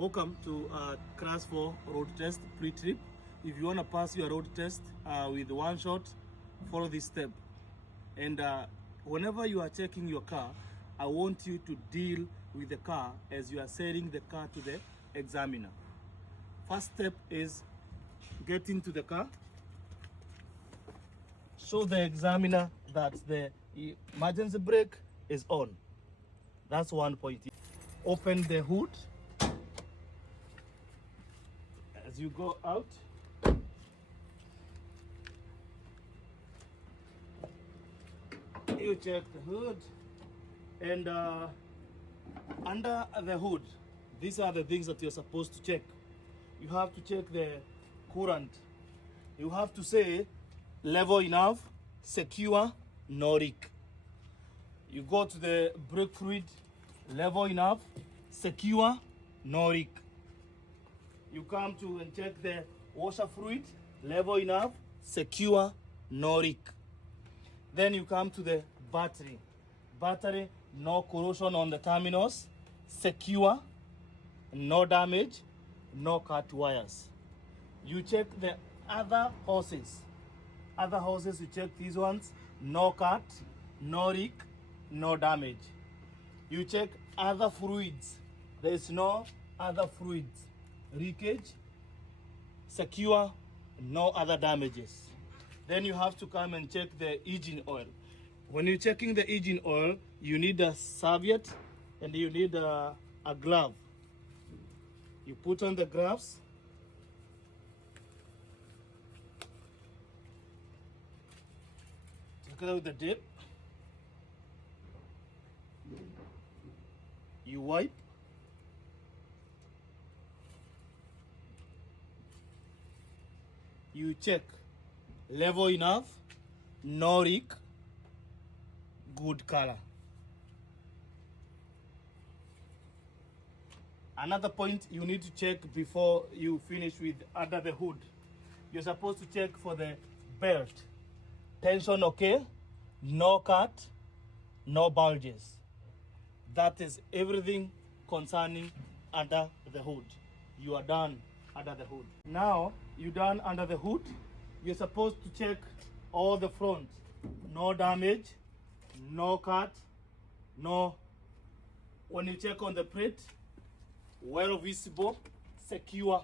Welcome to Class 4 road test pre-trip. If you want to pass your road test with one shot, follow this step. And whenever you are checking your car, I want you to deal with the car as you are selling the car to the examiner. First step is get into the car. Show the examiner that the emergency brake is on. That's one point. Open the hood. As you go out, you check the hood, and under the hood, these are the things that you're supposed to check. You have to check the coolant. You have to say level enough, secure, no leak. You go to the brake fluid, level enough, secure, no leak. You come to and check the washer fluid, level enough, secure, no leak. Then you come to the battery. Battery, no corrosion on the terminals, secure, no damage, no cut wires. You check the other hoses. Other hoses, you check these ones, no cut, no leak, no damage. You check other fluids. There is no other fluids. Leakage, secure, no other damages. Then you have to come and check the engine oil. When you're checking the engine oil, you need a serviette and you need a glove. You put on the gloves. Take out the dip. You wipe. You check level enough, no leak, good color. Another point you need to check before you finish with under the hood. You're supposed to check for the belt. Tension okay, no cut, no bulges. That is everything concerning under the hood. You are done under the hood. Now you're done under the hood. You're supposed to check all the front. No damage, no cut, no. When you check on the plate, well visible, secure.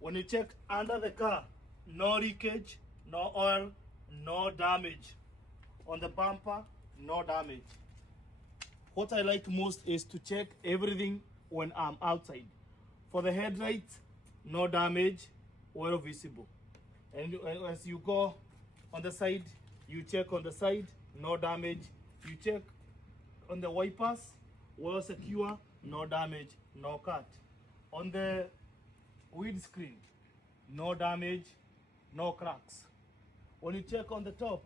When you check under the car, no leakage, no oil, no damage. On the bumper, no damage. What I like most is to check everything when I'm outside. For the headlights, no damage, well visible. And as you go on the side, you check on the side, no damage. You check on the wipers, well secure, no damage, no cut. On the windscreen, no damage, no cracks. When you check on the top,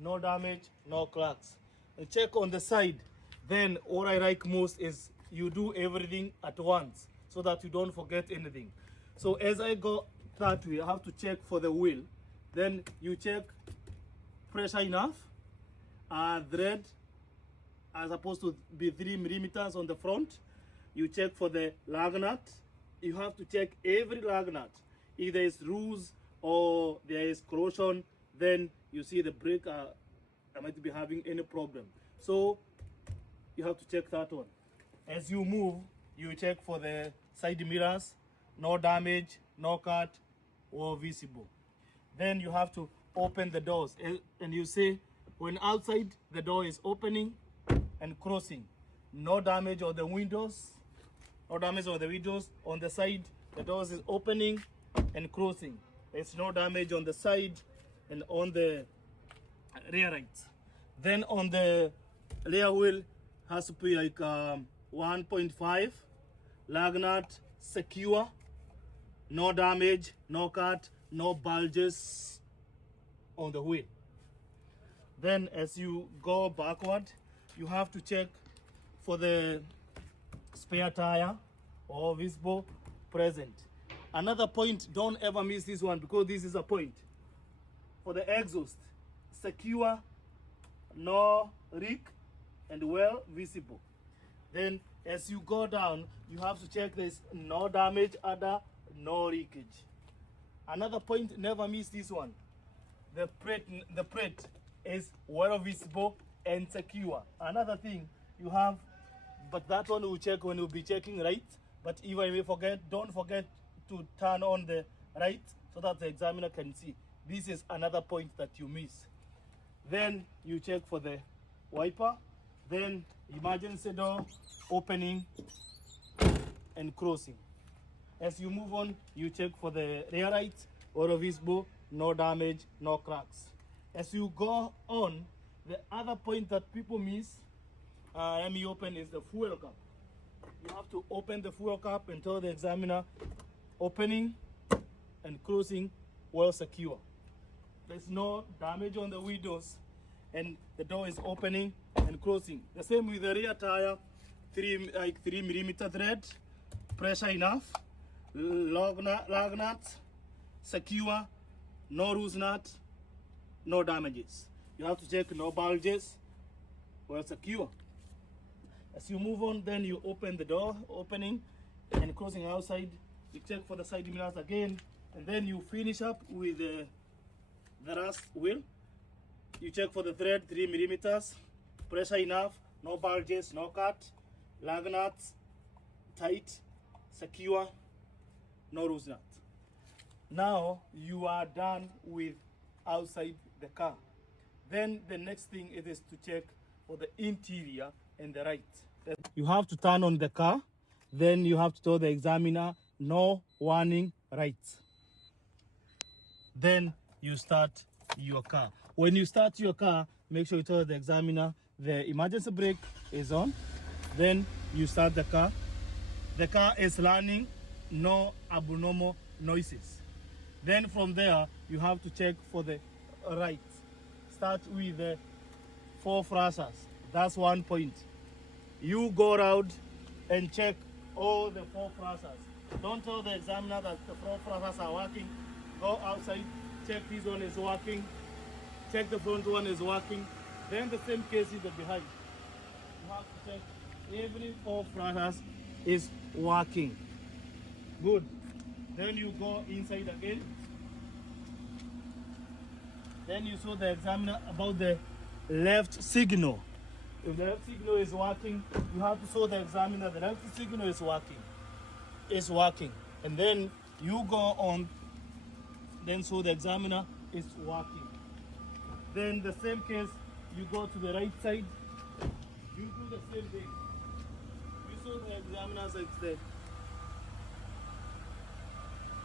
no damage, no cracks. And check on the side, then what I like most is you do everything at once, so that you don't forget anything. So as I go that way, I have to check for the wheel. Then you check pressure enough. Thread are supposed to be 3 millimeters on the front. You check for the lug nut. You have to check every lug nut. If there is loose or there is corrosion, then you see the brake I might be having any problem. So you have to check that one. As you move, you check for the side mirrors, no damage, no cut, or visible. Then you have to open the doors, and you see when outside the door is opening and closing. No damage on the windows, no damage on the windows. On the side, the doors is opening and closing. There's no damage on the side and on the rear right. Then on the rear wheel has to be like 1.5. Lug nut secure, no damage, no cut, no bulges on the wheel. Then as you go backward, you have to check for the spare tire or visible present. Another point, don't ever miss this one because this is a point. For the exhaust, secure, no leak, and well visible. Then As you go down, you have to check there's no damage, no leakage. Another point, never miss this one. The plate is well visible and secure. Another thing you have, but that one we'll check when we'll be checking right. But if I may forget, don't forget to turn on the right so that the examiner can see. This is another point that you miss. Then you check for the wiper, then emergency door opening and closing. As you move on, you check for the rear lights, all visible, no damage, no cracks. As you go on, the other point that people miss, let me open, is the fuel cap. You have to open the fuel cap and tell the examiner opening and closing well secure. There's no damage on the windows and the door is opening and closing. The same with the rear tire, 3mm thread, pressure enough, lug nut, secure, no loose nut, no damages. You have to check no bulges, well secure. As you move on, then you open the door, opening and closing outside. You check for the side mirrors again, and then you finish up with the rust wheel. You check for the thread, 3mm, pressure enough, no bulges, no cut, lug nuts, tight, secure, no loose nut. Now you are done with outside the car. Then the next thing it is to check for the interior and the right. You have to turn on the car, then you have to tell the examiner no warning lights. Then you start your car. When you start your car, make sure you tell the examiner the emergency brake is on. Then you start the car. The car is running, no abnormal noises. Then from there, you have to check for the right. Start with the 4 flashers. That's one point. You go around and check all the 4 flashers. Don't tell the examiner that the 4 flashers are working. Go outside, check this one is working, check the front one is working. Then the same case is the behind. You have to check every 4 flashers is working. Good. Then you go inside again. Then you show the examiner about the left signal. If the left signal is working, you have to show the examiner the left signal is working. It's working. And then you go on, then show the examiner is working. Then the same case, you go to the right side, you do the same thing. You show the examiner it's there.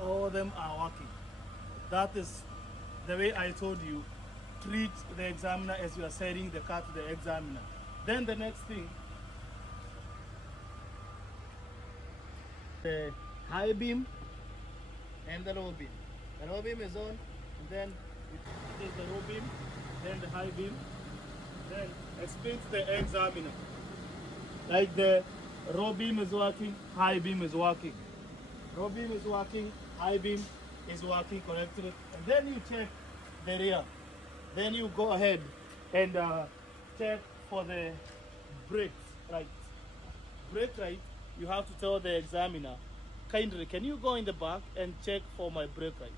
All of them are working. That is the way I told you. Treat the examiner as you are selling the car to the examiner. Then the next thing, the high beam and the low beam. The low beam is on, and then it is the low beam, then the high beam. Then explain to the examiner. Like the low beam is working, high beam is working. Low beam is working, high beam is working correctly. And then you check the rear. Then you go ahead and check for the brakes right. Brake right, you have to tell the examiner, kindly, can you go in the back and check for my brake lights?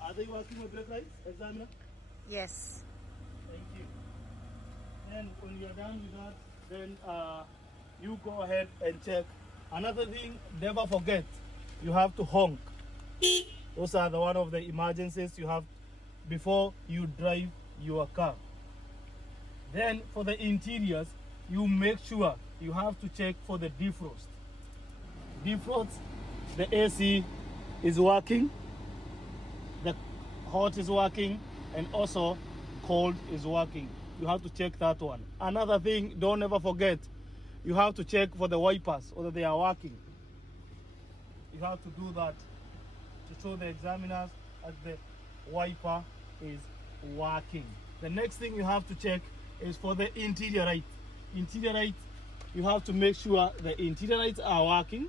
Are they working with brake lights, examiner? Yes. Thank you. Then when you're done with that, then you go ahead and check. Another thing, never forget, you have to honk. Those are one of the emergencies you have before you drive your car. Then for the interiors, you make sure you have to check for the defrost. Defrost, the AC is working, the hot is working, and also cold is working. You have to check that one. Another thing, don't ever forget, you have to check for the wipers, whether they are working. You have to do that to show the examiners that the wiper is working. The next thing you have to check is for the interior light. Interior light, you have to make sure the interior lights are working,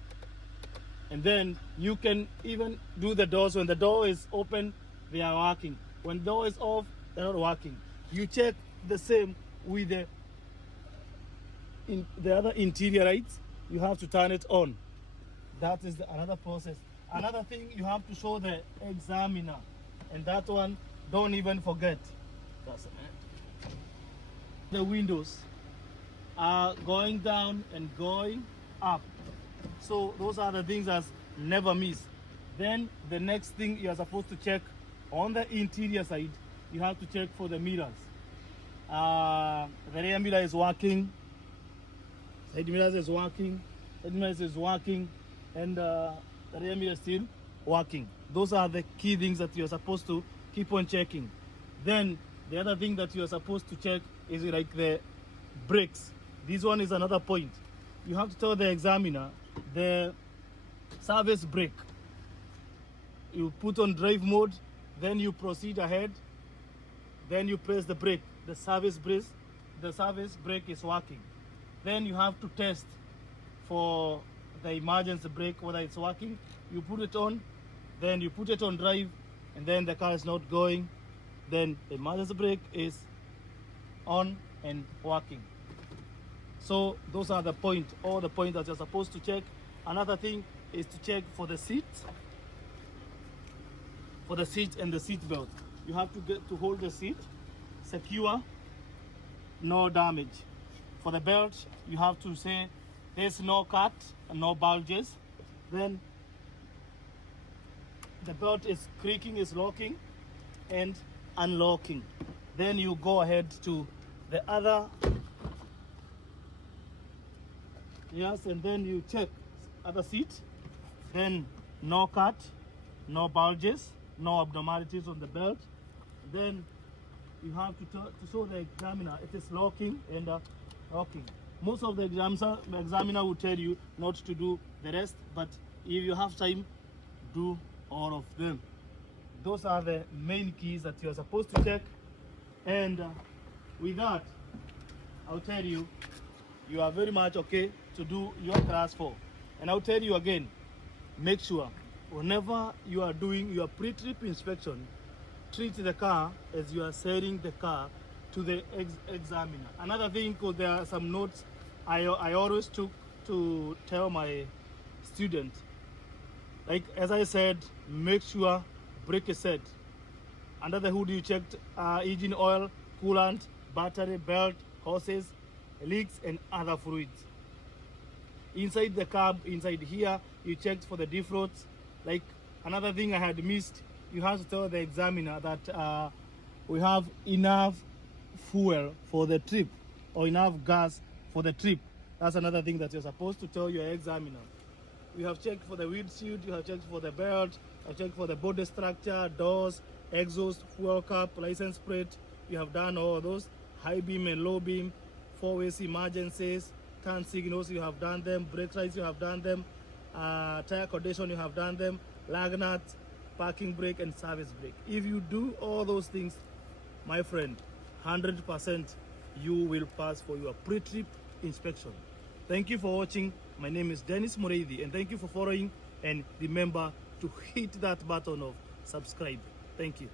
and then you can even do the doors. When the door is open, they are working. When the door is off, they're not working. You check the same with the the other interior lights, you have to turn it on. That is another process. Another thing, you have to show the examiner, and that one, don't even forget. Just a minute. The windows are going down and going up. So those are the things that never miss. Then the next thing you are supposed to check on the interior side, you have to check for the mirrors. The rear mirror is working, side mirrors is working, side mirrors is working, and the rear mirror is still working. Those are the key things that you are supposed to keep on checking. Then the other thing that you are supposed to check is like the brakes. This one is another point. You have to tell the examiner the service brake. You put on drive mode, then you proceed ahead, then you press the brake. The service brake is working. Then you have to test for the emergency brake whether it's working. You put it on, then you put it on drive, and then the car is not going. Then the emergency brake is on and working. So those are the points, all the points that you're supposed to check. Another thing is to check for the seats, and the seat belt. You have to get to hold the seat secure, no damage. For the belt, you have to say there's no cut and no bulges. Then the belt is creaking, is locking and unlocking. Then you go ahead to the other, yes, and then you check other seat. Then no cut, no bulges, no abnormalities on the belt. Then you have to show the examiner it is locking and locking. Most of the examiner will tell you not to do the rest, but if you have time, do all of them. Those are the main keys that you are supposed to check. And with that, I'll tell you, you are very much okay to do your class 4. And I'll tell you again, make sure whenever you are doing your pre-trip inspection, treat the car as you are selling the car to the examiner. Another thing, because there are some notes I always took to tell my student, like as I said, make sure brake is set. Under the hood you checked engine oil, coolant, battery, belt, hoses, leaks and other fluids. Inside the cab, inside here, you checked for the defrosts. Like another thing I had missed, you have to tell the examiner that we have enough fuel for the trip or enough gas for the trip. That's another thing that you're supposed to tell your examiner. You have checked for the windshield, you have checked for the belt, you have checked for the body structure, doors, exhaust, fuel cap, license plate. You have done all those. High beam and low beam, four-ways emergencies, turn signals, you have done them. Brake lights, you have done them. Tire condition, you have done them. Lag nuts, parking brake and service brake. If you do all those things, my friend, 100% you will pass for your pre-trip inspection. Thank you for watching. My name is Dennis Mureithi, and thank you for following, and remember to hit that button of subscribe. Thank you.